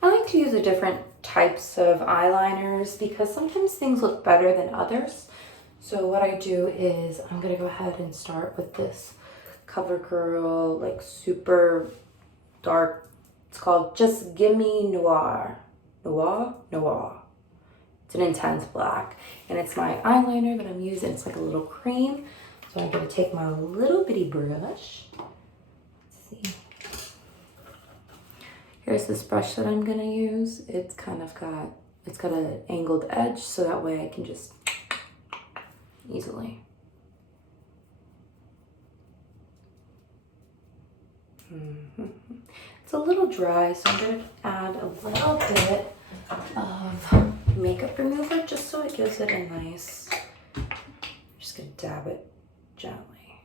I like to use the different types of eyeliners because sometimes things look better than others. So what I do is I'm gonna go ahead and start with this CoverGirl, like super dark. It's called Just Gimme Noir. Noir. It's an intense black. And it's my eyeliner that I'm using. It's like a little cream. So I'm gonna take my little bitty brush. Let's see. Here's this brush that I'm gonna use. It's got an angled edge so that way I can just easily. It's a little dry, so I'm gonna add a little bit of makeup remover just so it gives it a nice, I'm just gonna dab it gently.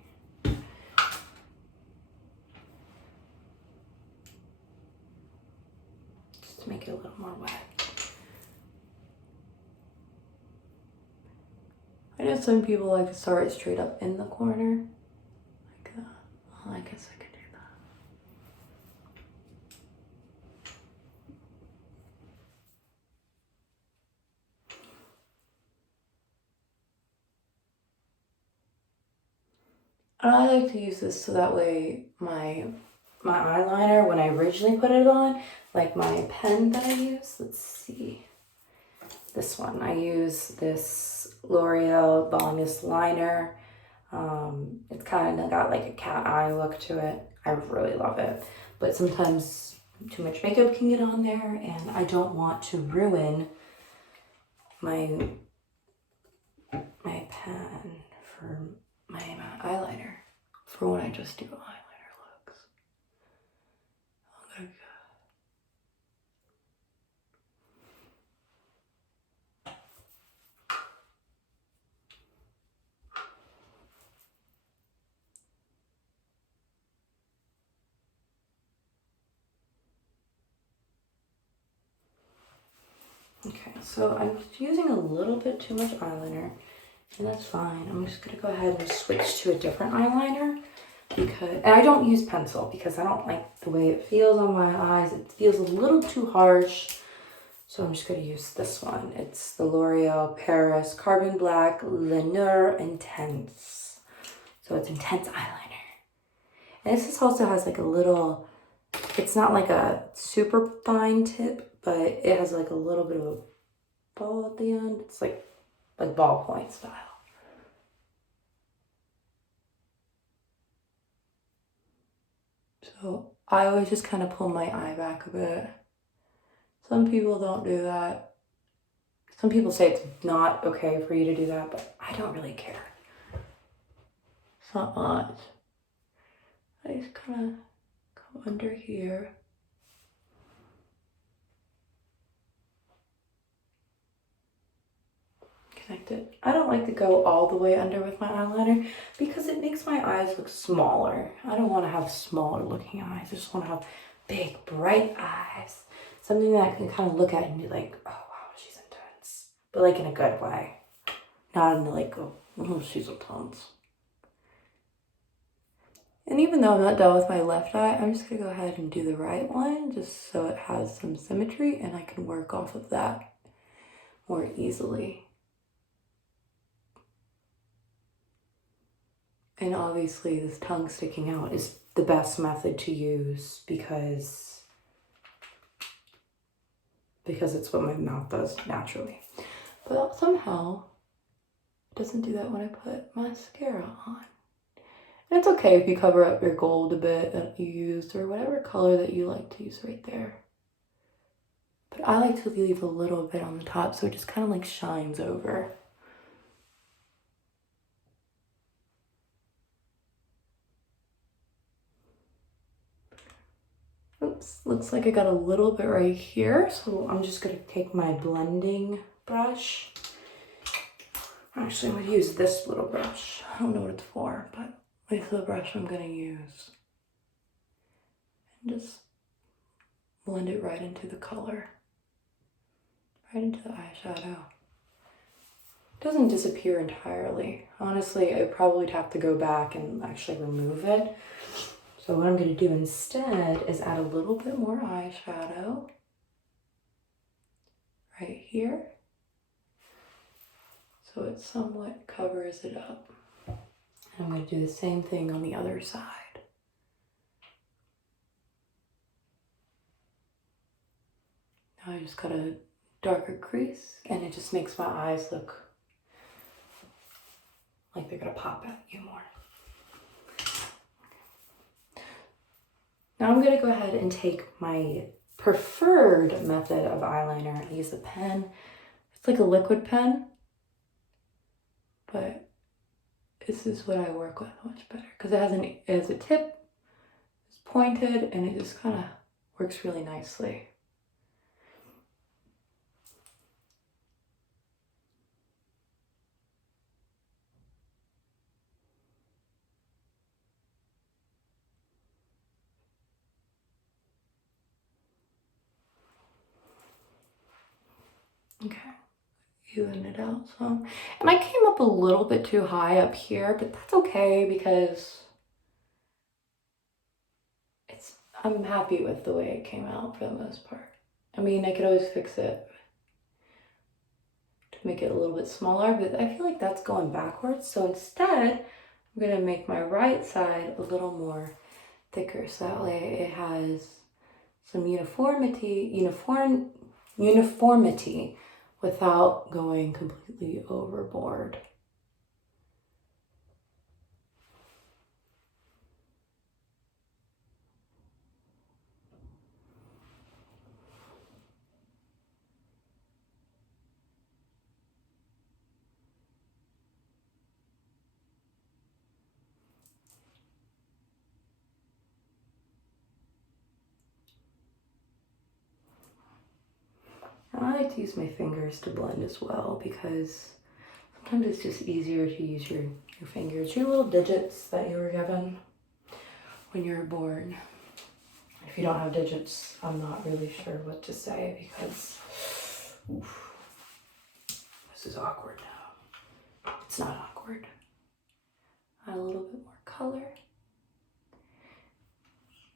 Just to make it a little more wet. I know some people like to start it straight up in the corner. Well, I guess I could do that. I like to use this so that way my eyeliner, when I originally put it on, like my pen that I use, let's see, this one, I use this L'Oreal Voluminous Liner. It's kind of got like a cat eye look to it. I really love it, but sometimes too much makeup can get on there and I don't want to ruin my pen for my eyeliner for when I just do eyeliner looks. I'm gonna Okay, so I'm using a little bit too much eyeliner, and that's fine. I'm just gonna go ahead and switch to a different eyeliner and I don't use pencil because I don't like the way it feels on my eyes. It feels a little too harsh. So I'm just gonna use this one. It's the L'Oreal Paris Carbon Black Laneur Intense. So it's intense eyeliner. And this also has like a little, it's not like a super fine tip, but it has like a little bit of a ball at the end. It's like ballpoint style. So I always just kind of pull my eye back a bit. Some people don't do that. Some people say it's not okay for you to do that, but I don't really care. It's not much. I just kind of go under here. Connect it. I don't like to go all the way under with my eyeliner because it makes my eyes look smaller. I don't want to have smaller looking eyes. I just want to have big, bright eyes. Something that I can kind of look at and be like, oh wow, she's intense. But like in a good way. Not in the like, oh, she's intense. And even though I'm not done with my left eye, I'm just gonna go ahead and do the right one just so it has some symmetry and I can work off of that more easily. And obviously this tongue sticking out is the best method to use because it's what my mouth does naturally. But somehow it doesn't do that when I put mascara on. And it's okay if you cover up your gold a bit that you used or whatever color that you like to use right there. But I like to leave a little bit on the top so it just kind of like shines over. Oops, looks like I got a little bit right here. So I'm just gonna take my blending brush. Actually, I'm gonna use this little brush. I don't know what it's for, but it's the brush I'm gonna use. And just blend it right into the color. Right into the eyeshadow. It doesn't disappear entirely. Honestly, I probably would have to go back and actually remove it. So what I'm gonna do instead is add a little bit more eyeshadow. right here. So it somewhat covers it up. And I'm going to do the same thing on the other side. Now I just got a darker crease, and it just makes my eyes look like they're going to pop at you more. Now I'm going to go ahead and take my preferred method of eyeliner. I use a pen. It's like a liquid pen, but this is what I work with much better because it has a tip, it's pointed, and it just kind of works really nicely. Okay, even it out some. And I came up a little bit too high up here, but that's okay because I'm happy with the way it came out for the most part. I mean, I could always fix it to make it a little bit smaller, but I feel like that's going backwards. So instead, I'm gonna make my right side a little more thicker, so that way it has some uniformity without going completely overboard. I like to use my fingers to blend as well because sometimes it's just easier to use your fingers, your little digits that you were given when you were born. If you don't have digits, I'm not really sure what to say because this is awkward now. It's not awkward. Add a little bit more color.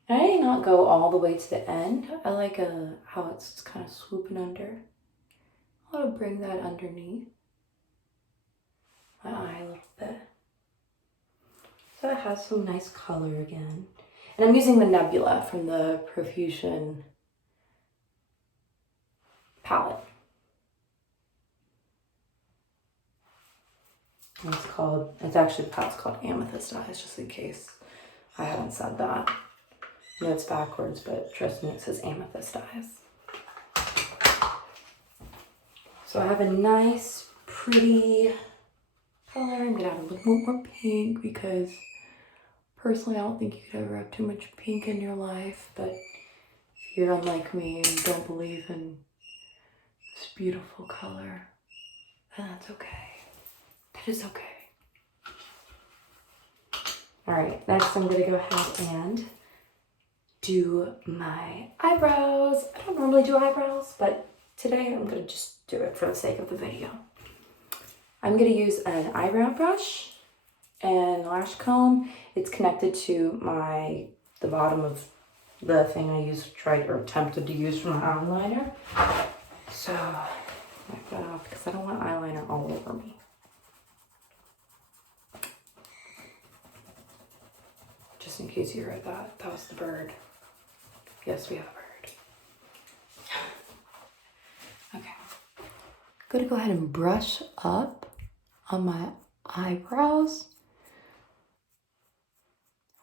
And I did not go all the way to the end. I like how it's kind of swooping under. I want to bring that underneath my eye a little bit. So it has some nice color again. And I'm using the Nebula from the Profusion palette. And it's actually the palette's called Amethyst Eyes, just in case I haven't said that. I know it's backwards, but trust me, it says Amethyst Eyes. So I have a nice, pretty color. I'm gonna add a little bit more pink because personally, I don't think you could ever have too much pink in your life, but if you're unlike me and don't believe in this beautiful color, then that's okay. That is okay. All right, next I'm gonna go ahead and do my eyebrows. I don't normally do eyebrows, but today I'm gonna just do it for the sake of the video. I'm gonna use an eyebrow brush and lash comb. It's connected to the bottom of the thing I attempted to use for my eyeliner. So wipe that off because I don't want eyeliner all over me. Just in case you heard that, that was the bird. Yes, we have a bird. Okay. I'm gonna go ahead and brush up on my eyebrows.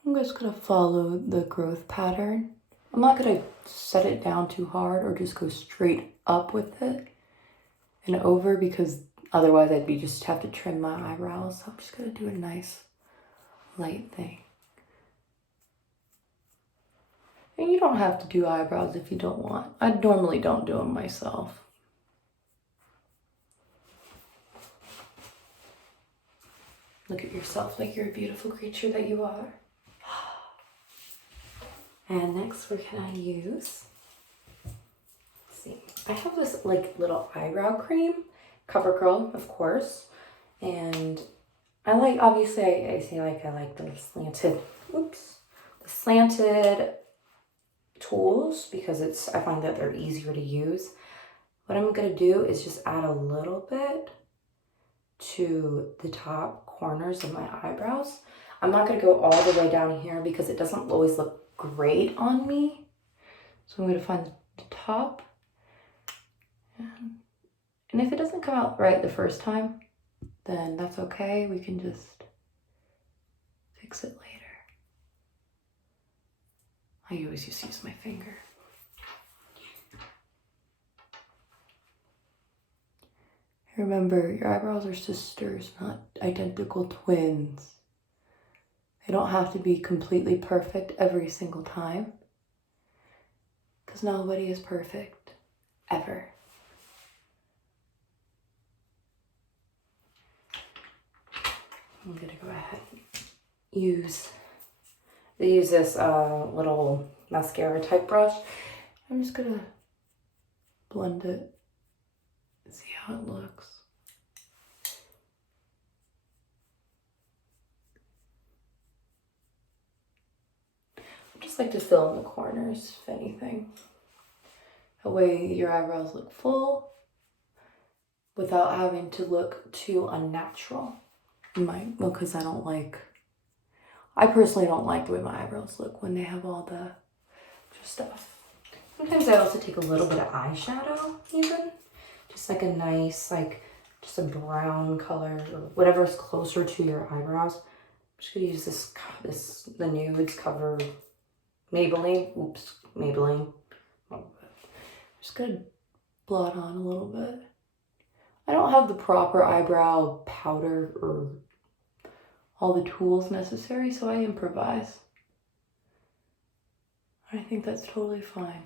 I'm just gonna follow the growth pattern. I'm not gonna set it down too hard or just go straight up with it and over because otherwise I'd just have to trim my eyebrows. So I'm just gonna do a nice light thing. And you don't have to do eyebrows if you don't want. I normally don't do them myself. Look at yourself like you're a beautiful creature that you are. And next we're gonna use, let's see, I have this like little eyebrow cream, CoverGirl, of course. And I like, obviously I like the slanted tools because I find that they're easier to use. What I'm gonna do is just add a little bit to the top corners of my eyebrows. I'm not gonna go all the way down here because it doesn't always look great on me. So I'm gonna find the top. And if it doesn't come out right the first time, then that's okay. We can just fix it later. I always just use my finger. Remember, your eyebrows are sisters, not identical twins. They don't have to be completely perfect every single time, because nobody is perfect, ever. I'm gonna go ahead and use this little mascara type brush. I'm just gonna blend it and see how it looks. I just like to fill in the corners, if anything. That way your eyebrows look full without having to look too unnatural. Because I personally don't like the way my eyebrows look when they have all the stuff. Sometimes I also take a little bit of eyeshadow even. Just like a nice, just a brown color or whatever's closer to your eyebrows. I'm just gonna use the Nudes Cover Maybelline. Maybelline. Just gonna blot on a little bit. I don't have the proper eyebrow powder or all the tools necessary, so I improvise. I think that's totally fine.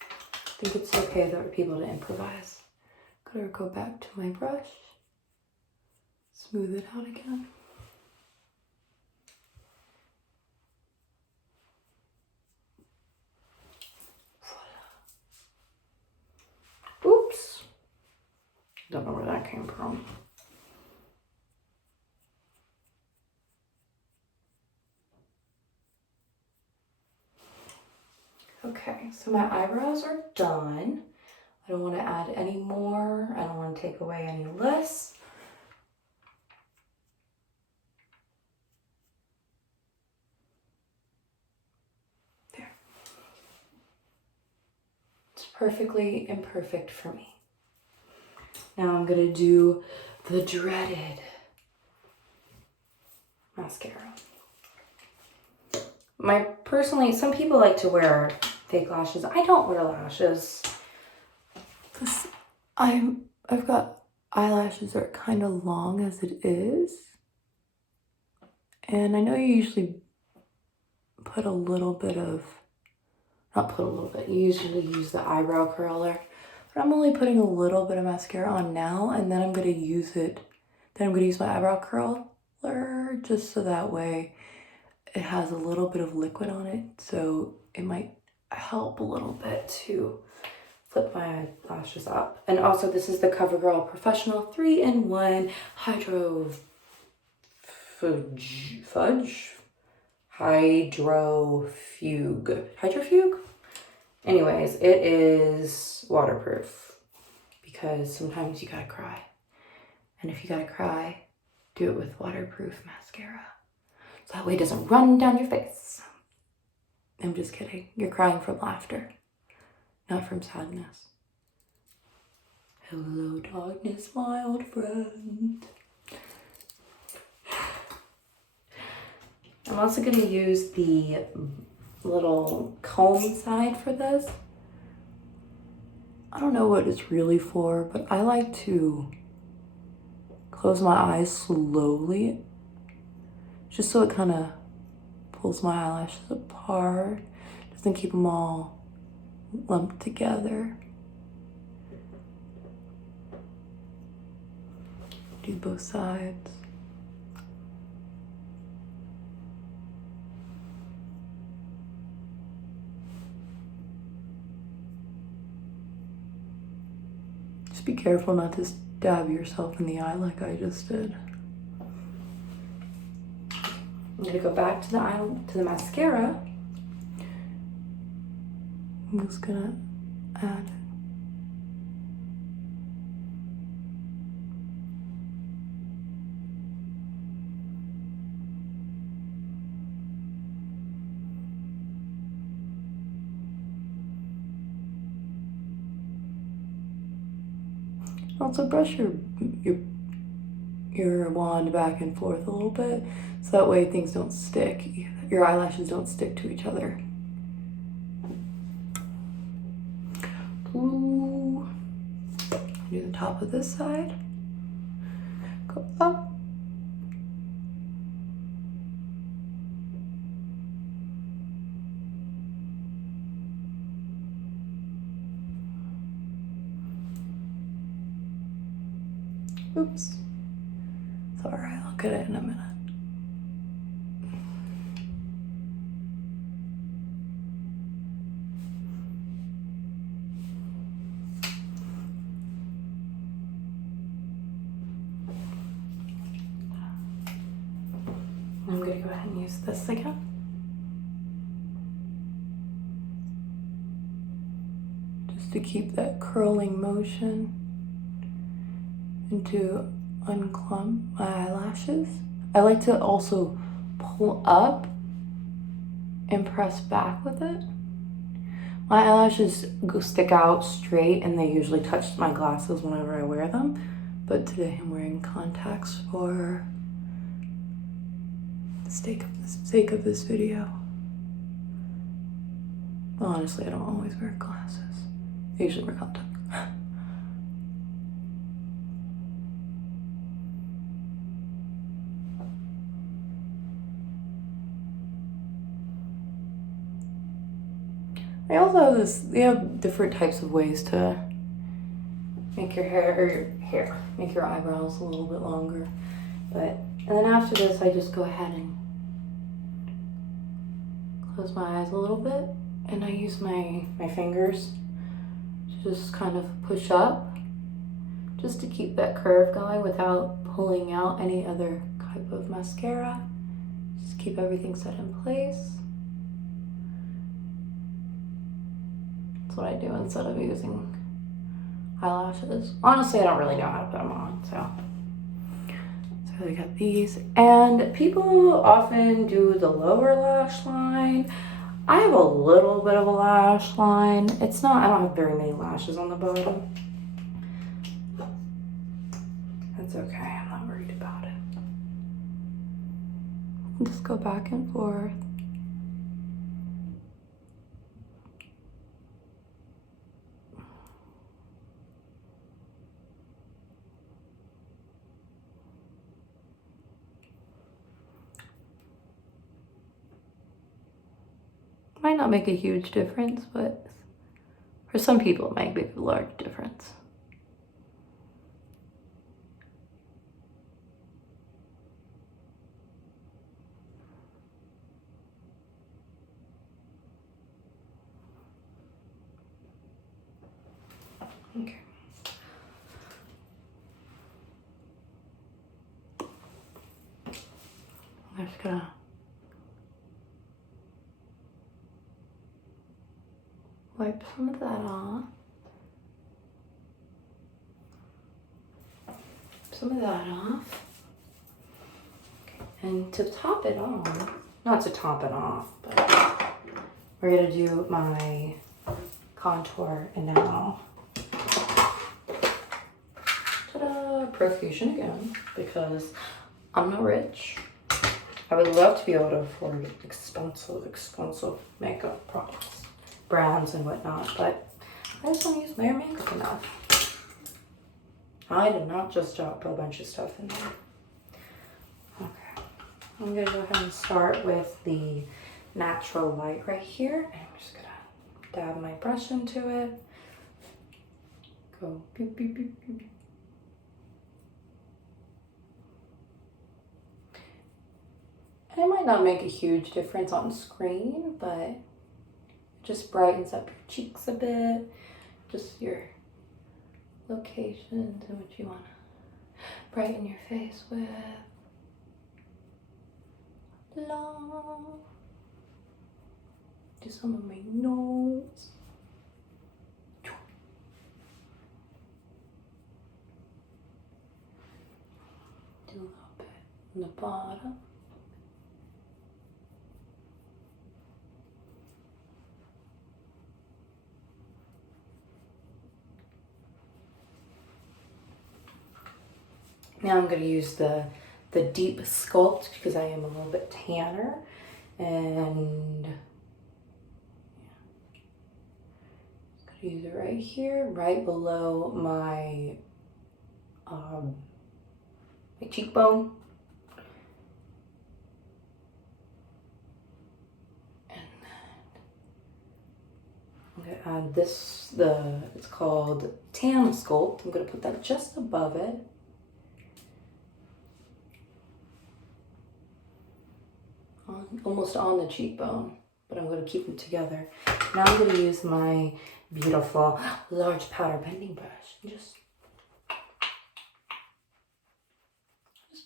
I think it's okay for people to improvise. Gotta go back to my brush, smooth it out again. Oops. Don't know where that came from. Okay, so my eyebrows are done. I don't want to add any more. I don't want to take away any less. There. It's perfectly imperfect for me. Now I'm going to do the dreaded mascara. Personally, some people like to wear fake lashes. I don't wear lashes because I've got eyelashes that are kind of long as it is. And I know you usually put a little bit of, you usually use the eyebrow curler, but I'm only putting a little bit of mascara on now, and then I'm going to use my eyebrow curler just so that way it has a little bit of liquid on it, so it might help a little bit to flip my eyelashes up. And also, this is the CoverGirl Professional 3-in-1 Hydrofuge. Anyways, it is waterproof because sometimes you gotta cry. And if you gotta cry, do it with waterproof mascara. So that way it doesn't run down your face. I'm just kidding. You're crying from laughter, not from sadness. Hello, darkness, my old friend. I'm also going to use the little comb side for this. I don't know what it's really for, but I like to close my eyes slowly, just so it kind of pulls my eyelashes apart, doesn't keep them all lumped together. Do both sides. Just be careful not to stab yourself in the eye like I just did. I'm gonna go back to the mascara. I'm just gonna add Also brush your wand back and forth a little bit so that way things don't stick. Your eyelashes don't stick to each other. Ooh. Do the top of this side. Go up. Oops. It's alright, I'll get it in a minute. I'm gonna go ahead and use this again. Just to keep that curling motion and to unclump my eyelashes. I like to also pull up and press back with it. My eyelashes stick out straight and they usually touch my glasses whenever I wear them. But today I'm wearing contacts for the sake of this video. Well, honestly, I don't always wear glasses. I usually wear contacts. I also have this, they have different types of ways to make your make your eyebrows a little bit longer. And then after this, I just go ahead and close my eyes a little bit. And I use my fingers to just kind of push up, just to keep that curve going without pulling out any other type of mascara. Just keep everything set in place. That's what I do instead of using eyelashes. Honestly, I don't really know how to put them on, so I got these. And people often do the lower lash line. I have a little bit of a lash line. I don't have very many lashes on the bottom. That's okay, I'm not worried about it. Just go back and forth. Might not make a huge difference, but for some people it might make a large difference. Okay. I'm just gonna wipe some of that off. Okay. And to top it off, not to top it off, but we're gonna do my contour and now ta-da, profusion again, because I'm not rich. I would love to be able to afford expensive makeup products, brands and whatnot, but I just want to use Layer Makeup enough. I did not just drop a bunch of stuff in there. Okay, I'm gonna go ahead and start with the natural light right here. And I'm just gonna dab my brush into it. Go beep, beep, beep, beep, beep. It might not make a huge difference on screen, but it just brightens up your cheeks a bit, just your locations and what you want to brighten your face with. Love. Do some of my nose. Do a little bit on the bottom. Now I'm gonna use the Deep Sculpt because I am a little bit tanner, and use it right here, right below my my cheekbone. And I'm gonna add this, it's called Tan Sculpt. I'm gonna put that just above it. Almost on the cheekbone, but I'm gonna keep them together. Now I'm gonna use my beautiful large powder bending brush and just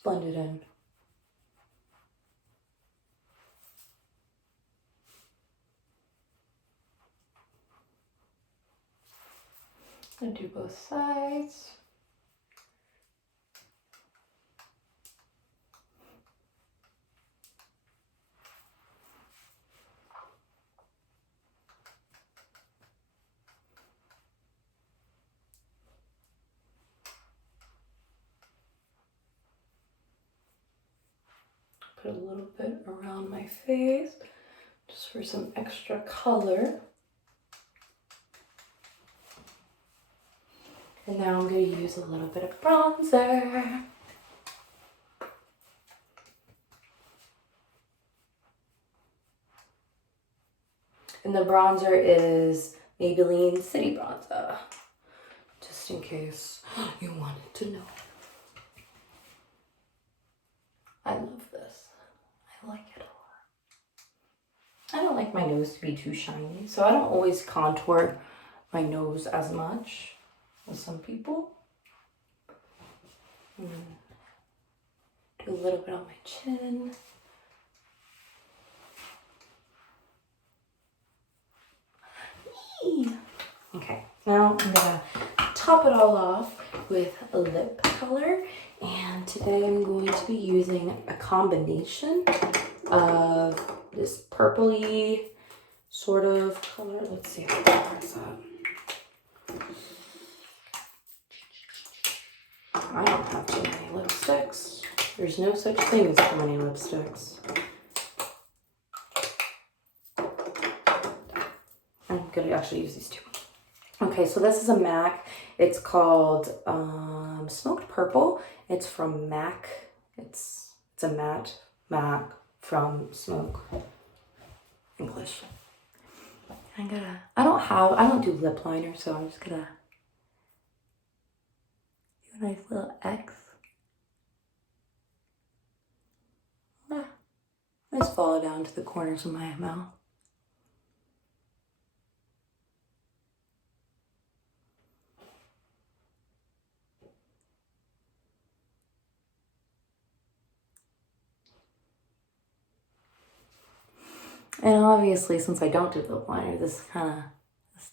blend it in. I'm gonna do both sides. Put a little bit around my face just for some extra color. And now I'm going to use a little bit of bronzer. And the bronzer is Maybelline City Bronzer, just in case you wanted to know. I love this. I like it a lot. I don't like my nose to be too shiny, so I don't always contour my nose as much as some people. Do a little bit on my chin. Okay, now I'm gonna top it all off with a lip color, and today I'm going to be using a combination of this purpley sort of color. Let's see how far is that. I don't have too many lipsticks. There's no such thing as too many lipsticks. I'm gonna actually use these two. Okay, so this is a MAC. It's called Smoked Purple. It's from MAC. It's a matte MAC from Smoke English. I don't do lip liner, so I'm just gonna do a nice little X. Just follow down to the corners of my mouth. And obviously, since I don't do lip liner, this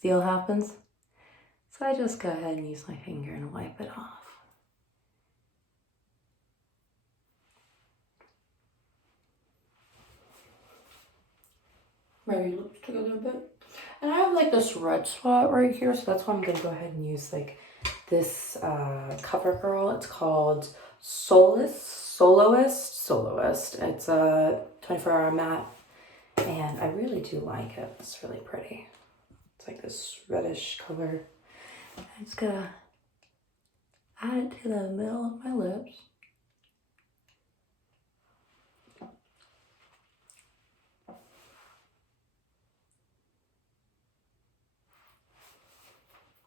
deal happens. So I just go ahead and use my finger and wipe it off. Maybe lipstick a little bit. And I have like this red spot right here, so that's why I'm gonna go ahead and use like this CoverGirl. It's called Soloist. It's a 24-hour matte, and I really do like it. It's really pretty. It's like this reddish color. I'm just gonna add it to the middle of my lips.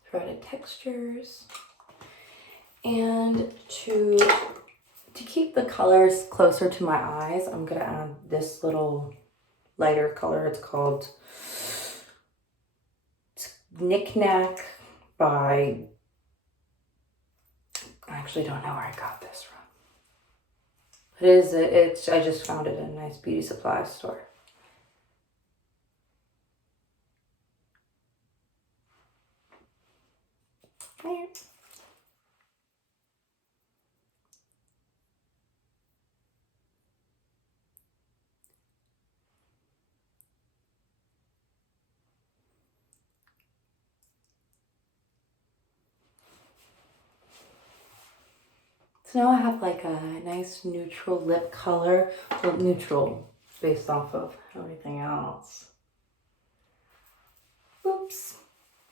Threaded textures. And to keep the colors closer to my eyes, I'm gonna add this little lighter color. It's called Knick Knack by, I actually don't know where I got this from. I just found it in a nice beauty supply store. Right. So now I have like a nice neutral lip color. Well, neutral based off of everything else. Oops.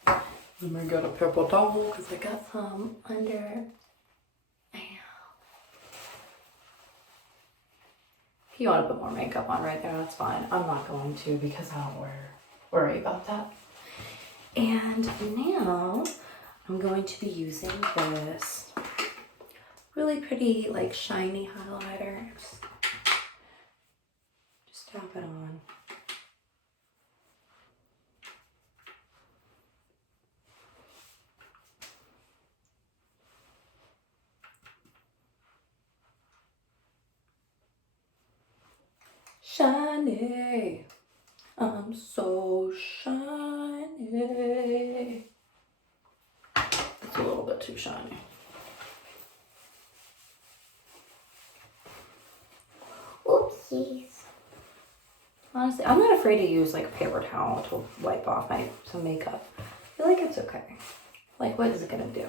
Let me get a purple towel because I got some under. If you want to put more makeup on right there, that's fine. I'm not going to because I don't worry about that. And now I'm going to be using this really pretty, like, shiny highlighter. Just tap it on. Shiny. I'm so shiny. It's a little bit too shiny. Oopsies. Honestly, I'm not afraid to use like a paper towel to wipe off some makeup. I feel like it's okay. Like, what is it gonna do?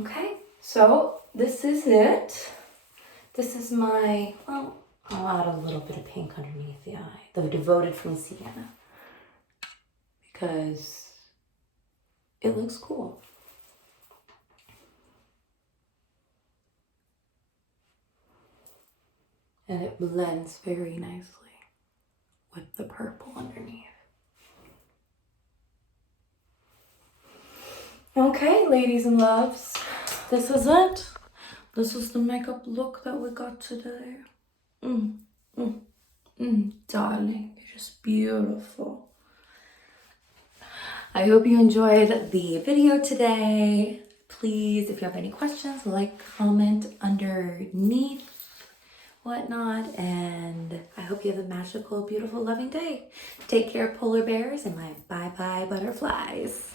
Okay, so this is it. This is my, well, I'll add a little bit of pink underneath the eye. The Devoted from Sienna. Because it looks cool. And it blends very nicely with the purple underneath. Okay, ladies and loves, this is it. This is the makeup look that we got today. Darling, you're just beautiful. I hope you enjoyed the video today. Please, if you have any questions, like, comment underneath, whatnot, and I hope you have a magical, beautiful, loving day. Take care, polar bears, and my bye-bye butterflies.